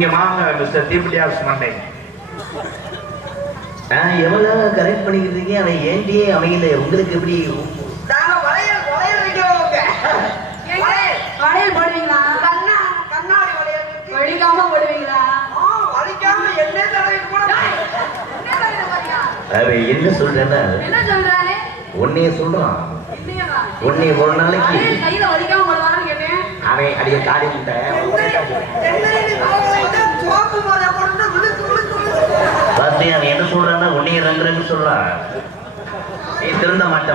Mister தீபிடியாஸ் மண்டை. எவ்வளவு correct பண்ணிக்கிட்டு இருக்கீங்க? அவன் ஏன்டியே அமையல. உங்களுக்கு எப்படி என்ன சொல்றேன்னா உன்னைய சொல்றான். உன்னைய ஒரு நாளைக்கு. அவன் அடிய காடி முட்டை எண்ணெயில் தடவை வைத்து சோப்பு போதை போட்டு விழுக்கு விழுக்கு விழுக்கு பார்த்து அவன் என்ன சொல்றான்னா உன்னைய ரெண்டு சொல்றான் நீ திருந்த மாட்ட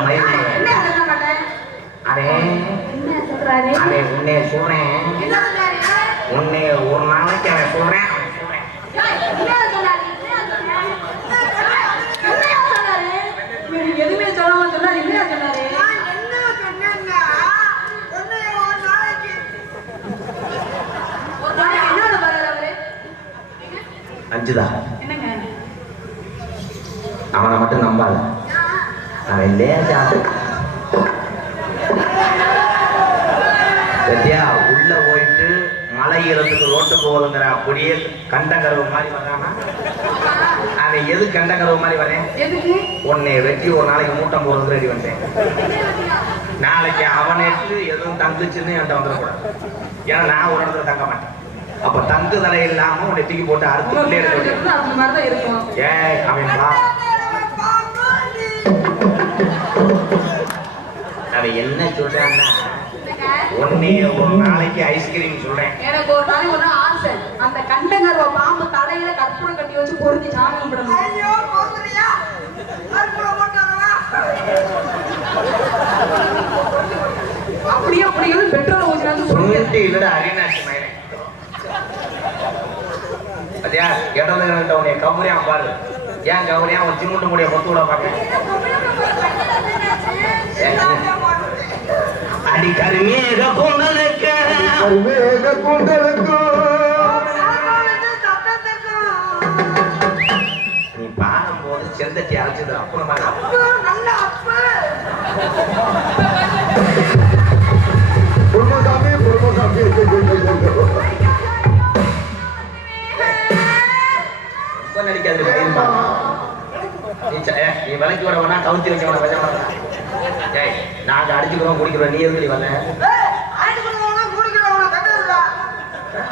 என்ன சொல்றாரு? அவன் உன்னைய சொல்றேன். என்ன சொல்றாரு? உன்னைய ஒரு நாளைக்கு அவன் எதுவுமே சொல்லாம சொன்னாரு நான் என்ன சொன்னேன்னா எண்ணெயை ஒரு நாளைக்கு ஒரு நாளைக்கு என்ன பாரு அவரு அஞ்சுதா என்னங்க அவனை மட்டும் நம்பாத அவன் சத்யா உள்ள போயிட்டு மலை இறந்துக்கு ரோட்டு போகுதுங்கிற அப்படியே கண்டங்கரவு மாதிரி வர்றானா? அவன் எது கண்டங்கரவு மாதிரி வரேன் உன்னை வெட்டி ஒரு நாளைக்கு மூட்டம் போடுறது ரெடி வந்தேன் நாளைக்கு அவனுக்கு எதுவும் தங்குச்சுன்னு என்கிட்ட வந்துடக்கூடாது. ஏன்னா நான் ஒரு இடத்துல தங்க மாட்டேன். அப்ப தங்கு தலை இல்லாம உன்னை தூக்கி போட்டு அறுத்து உங்க உள்ளே அவன் என்ன சொல்றான்னா உன்னைய ஒரு நாளைக்கு ஐஸ்கிரீம் சொல்றேன். எனக்கு ஒரு நாளைக்கு ஒரு ஆசை. அந்த கண்டங்கர்வ பாம்பு தலையில கற்பூரம் கட்டி வச்சு பொருத்தி சாமி கும்பிடணும். ஐயோ போதுறியா கற்பூரம் போட்டாங்களா? அப்படியே அப்படியே பெட்ரோல் ஊற்றினாலும் சுண்டி இல்லடா அரிநாச்சி மயனே பாத்தியா? இடத்துல உன்னை கவுரியா பாரு. ஏன் கவுரியா உன் சிமுண்டு முடிய மொத்து விட பாக்க அடி கருமேக பொங்கலுக்கு மேக குண்டலுக்கு நீ பாடும்போது செந்தட்டி அழைச்சது அப்புறமா நல்ல அப்பு நடிக்காது நீ விளக்கி விட வேணா கவுத்தி வைக்க வேணா வச்சா நாங்க அடிச்சுக்கிறோம் குடிக்கிறோம். நீ எதுக்கு நீ வந்த.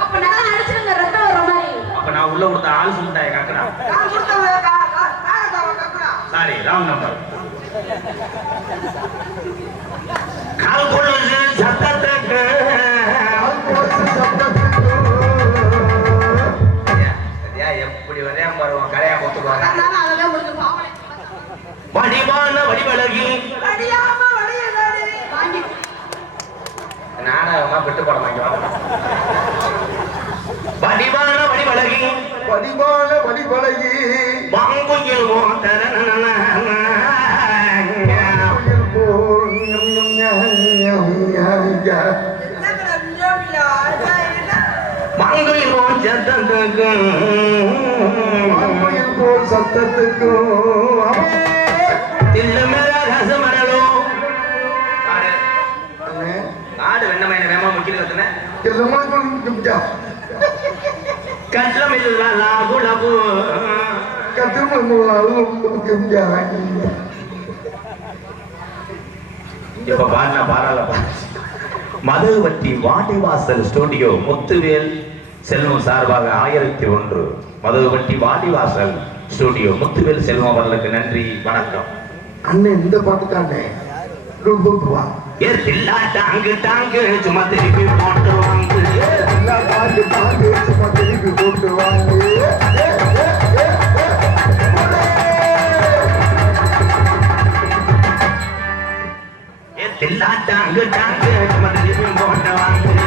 அப்ப நல்லா நடிச்சிருங்க ரத்தம் வர மாதிரி. அப்ப நான் உள்ள கொடுத்த ஆள் சுண்டாய காக்குறான் நான் கொடுத்தவங்க, கா- கா- நாகத்தாவை கக்குறா. சாரி ராங் நம்பர் கால் கொள்வது சத்தத்துக்கு? எப்படி வரையா பாருவோம் கரையா பாவனை வடிவான வடிவழகி நாடகமா பெட்டு போட மாட்டோம் வடிவான வடிவழகி. படிமான வடிவழகி. வாங்குயில் மோத்தர கோயில் போல் ஞம் ஞம் ஞம் ஞம் கொஞ்சம் கட்லம் இல்ல குலபு கத்திரமும் கொஞ்சம் இப்ப பாருன பாராள மதுவட்டி வாடிவாசல் ஸ்டுடியோ முத்துவேல் செல்வம் சார்பாக ஆயிரத்தி ஒன்று மதுவட்டி வாடிவாசல் ஸ்டுடியோ முத்துவேல் செல்வம் அவர்களுக்கு நன்றி வணக்கம் அண்ணன் இந்த பாட்டுக்காண்ணே ரொம்ப வா ஏ தில்லா டாங்கு டாங்கு சும்மா திருப்பி போட்டு வாங்கு. எல்லா பாட்டு சும்மா திருப்பி போட்டு சும்மா திருப்பி போட்டு வாங்கு.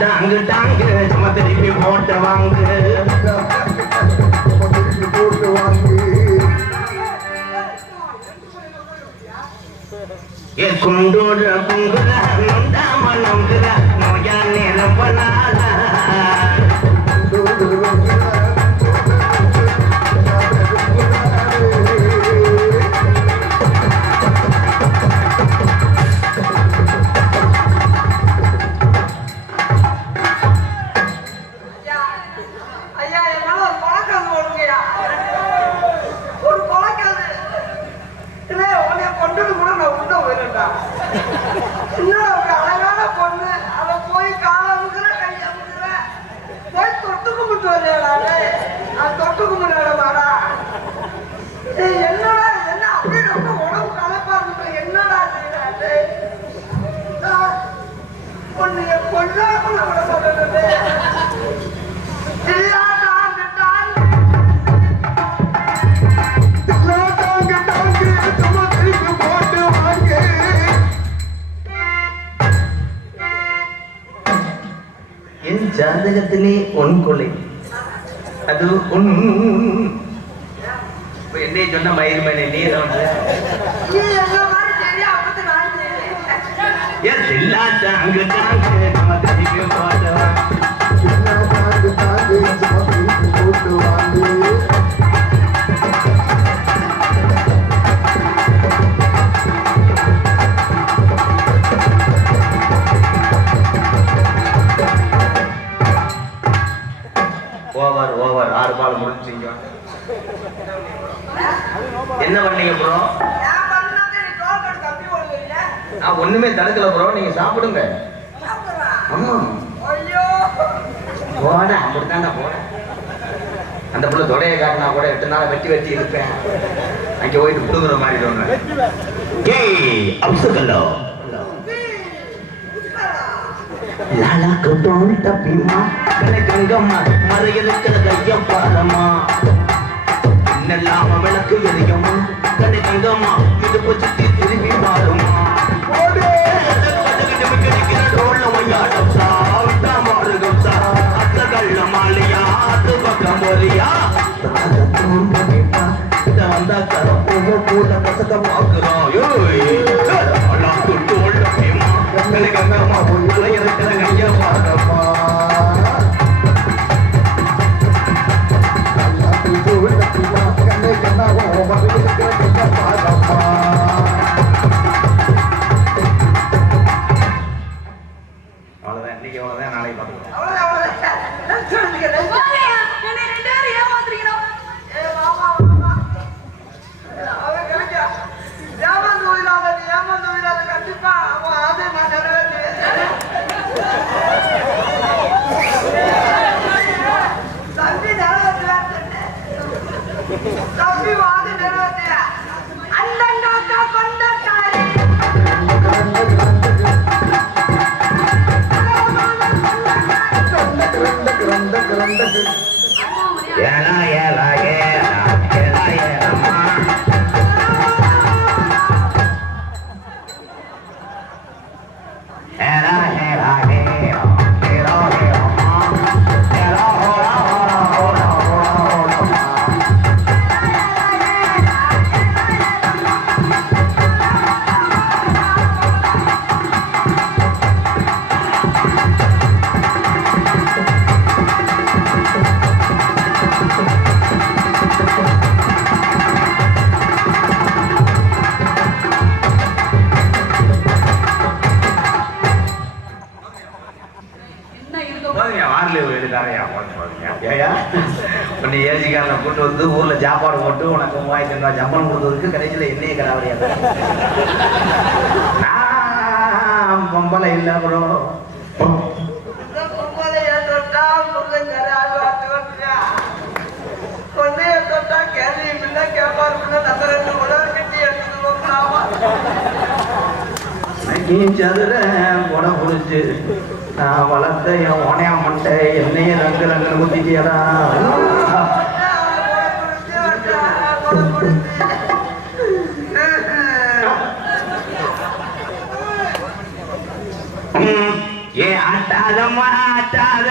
டாங்கு டாங்கு. நம்ம திருப்பி போட்டு வாங்கு. போட்டு குண்டோட குங்குல என்னடா ஒரு அழகான பொண்ணு. அவ போய் காலாமுகிற கையாமுகிற போய் தொட்டு கும்பிட்டு வரையாடா நான் தொட்டு கும்பிடாட மாடா என்னடா என்ன அப்படியே ரொம்ப உடம்பு கலப்பா இருக்கு என்னடா செய்யறாரு பொண்ணு கொள்ளாக்குள்ள கூட சொல்லணும் இல்ல ஜாதகத்திலே உன் கொலை. அது உன். என்னைய சொன்ன மயிர் மேலே நீ எல்லா தாங்க தாங்க தாங்க தாங்க தாங்க கட்டி வச்சு இருப்பேன் அங்க போயிட்டு புடுங்குற மாதிரி தோணுறேன் ஏய் அப்சுகல்லோ லாலாக்கு தோல் தப்பிமா விளக்கங்கம்மா மறையிருக்கிற கையம் பாரமா என்னெல்லாம விளக்கு எரியம்மா கணக்கங்கம்மா இது போச்சு திரும்பிமா ولا ما تتوقع வாரில் எழுதாரையா ஐயா உன்னை ஏசிக்காரனை கூட்டு வந்து ஊர்ல சாப்பாடு போட்டு உனக்கு மூவாயிரத்தி ரூபாய் சம்பளம் கொடுத்ததுக்கு கடைசியில் என்னையே கடாவரியா நான் பொம்பளை இல்லை ப்ரோ நீ சதுர உடம்பு புடிச்சு நான் வளர்த்த என் ஓனையா மட்டை என்னையே ரங்கு ரங்கு குத்திட்டியடா ஏ ஆட்டாதம்மா ஆட்டாத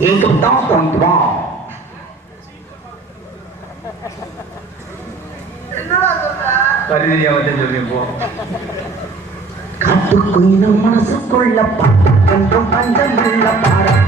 Income tax on tomorrow. கட்டுக்குயிலும் மனசுக்குள்ள பட்டக்கென்றும் பஞ்சமுள்ள பாடம்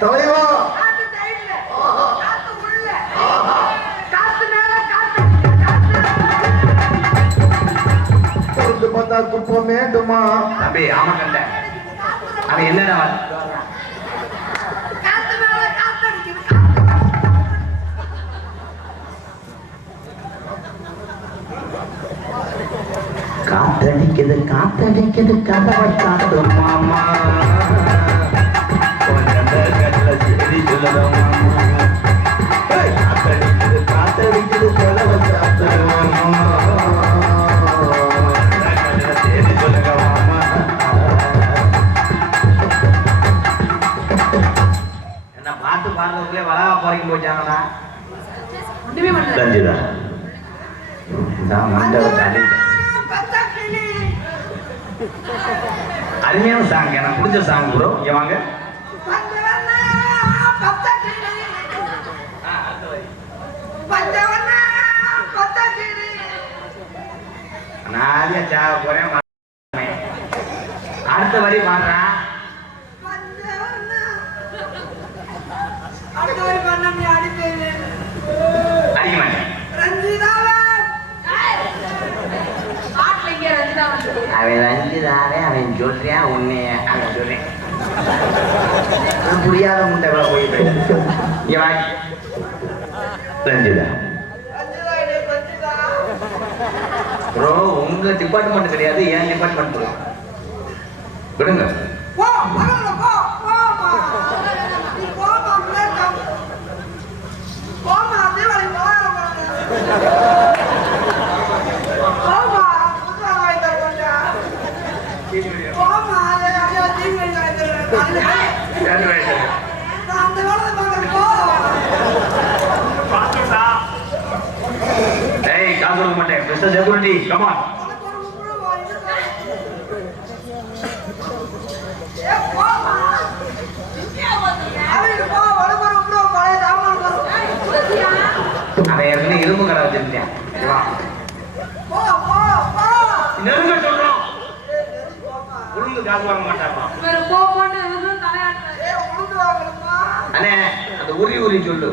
தலைவா! பார்த்தா குப்பம் வேண்டுமா? தம்பி ஆமா கண்ட அது என்னடா காத்தடிக்குது காத்தடிக்குது கதவை காத்து. மாமா. காத்தடிக்குது காத்தடிக்குது என்ன பாட்டு பாடுறதுக்குள்ளே வளவா போறீங்க போச்சாங்களா ரஞ்சிதா அருமையான சாங் எனக்கு பிடிச்ச சாங் ப்ரோ இங்க வாங்க. நாளைய சாக போறேன். அடுத்த வரி பாடுறான் அவன் ரஞ்சிதாவே அவன் சொல்றியான் உன்னைய அவன் சொல்றேன். புரியாத முட்டைகளை போய் இங்க வாங்க ரஞ்சிதா ப்ரோ உங்க டிபார்ட்மெண்ட் கிடையாது என் டிபார்ட்மெண்ட் விடுங்க. பழைய சாமான் அவன் ஏற்கனவே இரும்பு கடை வச்சிருந்தேன் நெருங்க சொல்றோம். உளுந்து காசு வாங்க மாட்டாப்பா. அண்ணே அந்த உரி உரி சொல்லு.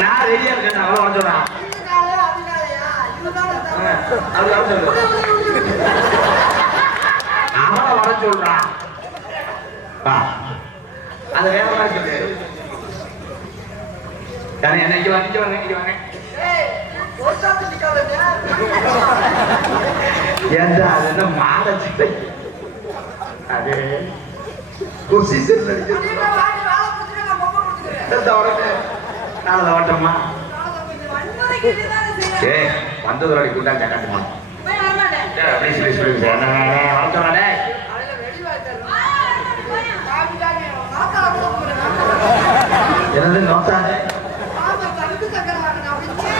நான் ரெடியா இருக்கேன் அவ்வளோ வர சொல்றான் இந்த காலே, அது காலையா? இதுதானே தப்பு. சொல்லு அவனை வர சொல்றான் அது வேற மாதிரி சொல்லு தானே என்ன இங்க வாங்க இங்க வாங்க இங்க வாங்க ஏன்டா அது என்ன மாலை சிட்டை அது பொசிஷன் நீங்க நான் நாளை ஏ வந்தது வரைக்கும் கூட்டா கட்டாட்டுமா போய் வரமாட்டேன் ப்ளீஸ் ப்ளீஸ் ப்ளீஸ் வரட்டுமாடே காலையில வெடி வாங்கி தரணும். காபி தானே, நாத்தால கூட போடுங்க, நாத்தால. என்னது நோத்தாது ஆமா, தடுப்பு சக்கரை வாங்கினா அப்படின்னு.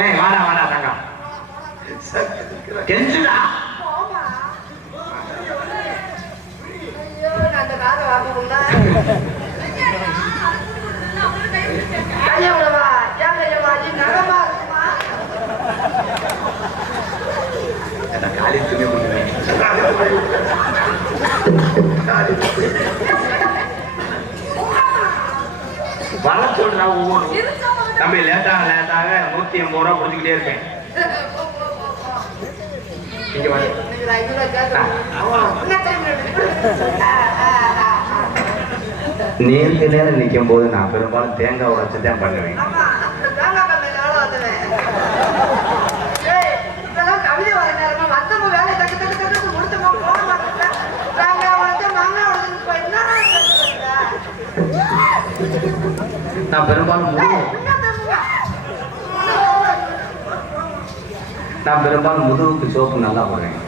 ஏய் வாடா வாடா தங்கம் கெஞ்சுடா அந்த. கையை விடவா? ஏன் கையை வா? நீ நகமா இருக்குமா? என்ன காலி துணி பண்ணுவேன் வர சொல்றா ஒவ்வொரு தம்பி லேட்டாக லேட்டாக நூத்தி ஐம்பது ரூபா கொடுத்துக்கிட்டே இருப்பேன் இங்க வாங்க. நேருக்கு நேரம் நிற்கும் போது நான் பெரும்பாலும் தேங்காய் உடைச்சு தான் பண்ணுவேன் ஆமா, தேங்காய் கல்லுல எவ்வளவு வந்துவேன்? ஏய், இதெல்லாம் கவிதை வர நேரமா? மத்தவங்க வேலையை டக்கு, டக்கு, டக்குன்னு முடிச்சோமா, போக மாட்டேங்குது. தேங்காய் உடைச்சு, மாங்காய் உடைச்சுன்னு இப்ப என்னடா பேசுறீங்க? நான் பெரும்பாலும்? நான் பெரும்பாலும் முதுகுக்கு சோப்பு நல்லா போடுறேன்.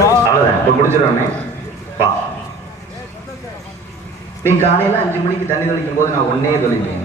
அவ்வளோதான் இப்போ முடிச்சிடுறோன்னே வா. நீ காலையில் அஞ்சு மணிக்கு தண்ணி தெளிக்கும் போது நான் ஒன்னே தெளிப்பேன்.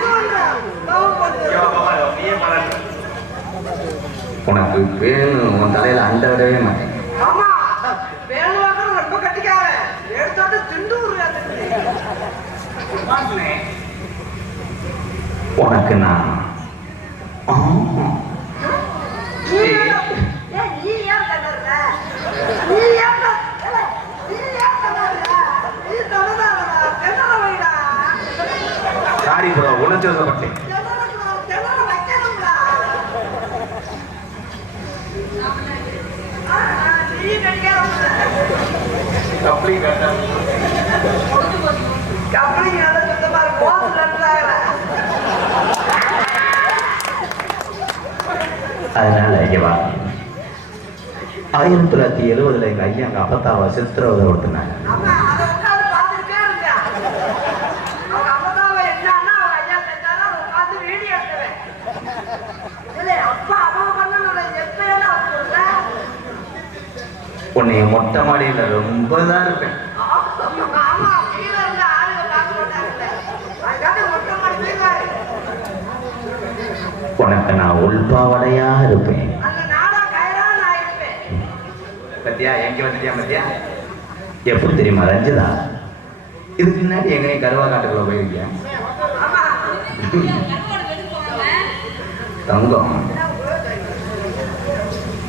உனக்கு வேணும். உன் தலையில அந்த விடவே மாட்டேன். உனக்கு நான் சாரி ப்ரோ உணர்ச்சி வசப்பட்டேன். கப்ளிங் அதனால ஐயவா ஆயிரத்தி தொள்ளாயிரத்தி எழுபதுல எங்க ஐயா எங்க அப்பத்தாவை சித்திரவதை கொடுத்துனாங்க இப்பொழுது தான் இருப்பேன் உனக்கு நான் உள்பாவடையா இருப்பேன். பத்தியா? எங்க வந்துட்டியா பத்தியா? எப்படி தெரியுமா ரஞ்சிதா? இதுக்கு முன்னாடி எங்கேயும் கருவா காட்டுக்குள்ள போயிருக்கியா? தங்கம்.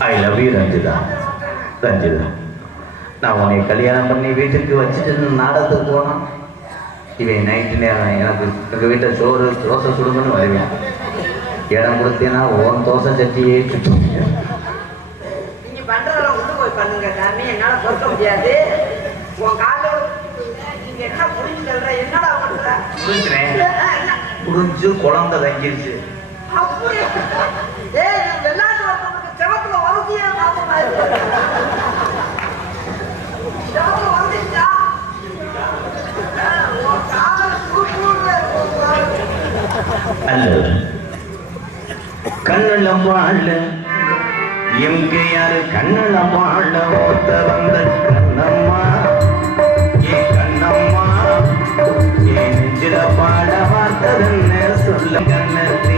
I love you Ranjitha. Ranjitha. நான் உன்னை கல்யாணம் பண்ணி வீட்டுக்கு வச்சுட்டு நாடகத்துக்கு போனான் இவன் நைட்டு நேரம் எனக்கு எங்கள் வீட்டில் சோறு தோசை சுடுங்கன்னு வருவேன். இடம் கொடுத்தேன்னா ஓன் தோசை சட்டியே சுட்டும் புரிஞ்சு குழந்தை தங்கிருச்சு. வெள்ளாட்டு வரவங்க செவத்துல வரதியே பார்க்க அல்லது கண்ணளம் வாழ எம்கையார் கண்ணளம் வாழ ஓத்த வந்த கண்ணம்மா ஏ கண்ணம்மா ஏ நெஞ்சில பாட வார்த்ததென்ன சொல்ல கண்ணத்தை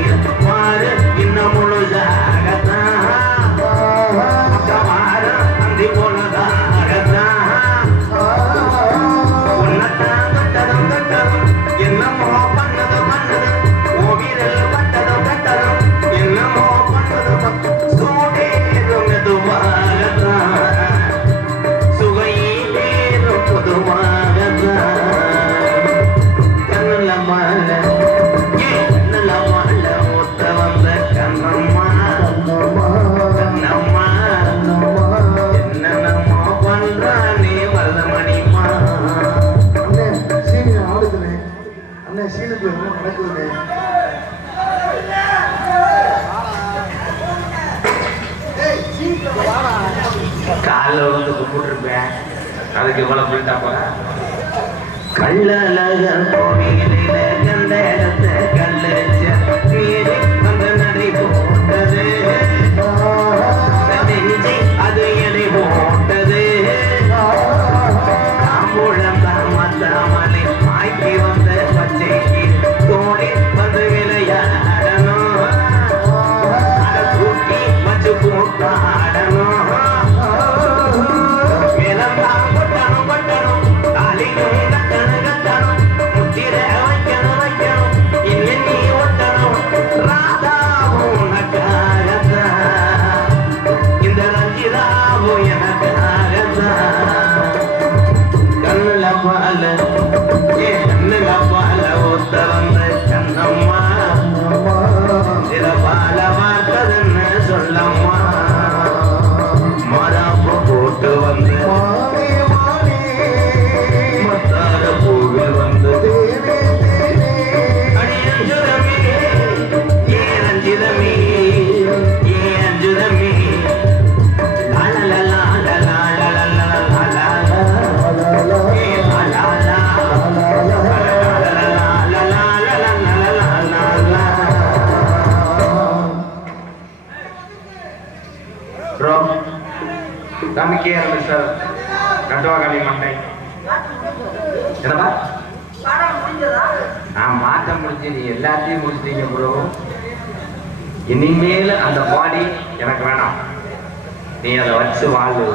இருக்கு இவ்வளவு சொல்லிட்டாப்பா கள்ளழகர் கோயிலில் எந்த இனிமேல அந்த பாடி எனக்கு வேணாம். நீ அதை வச்சு வாழ்வு.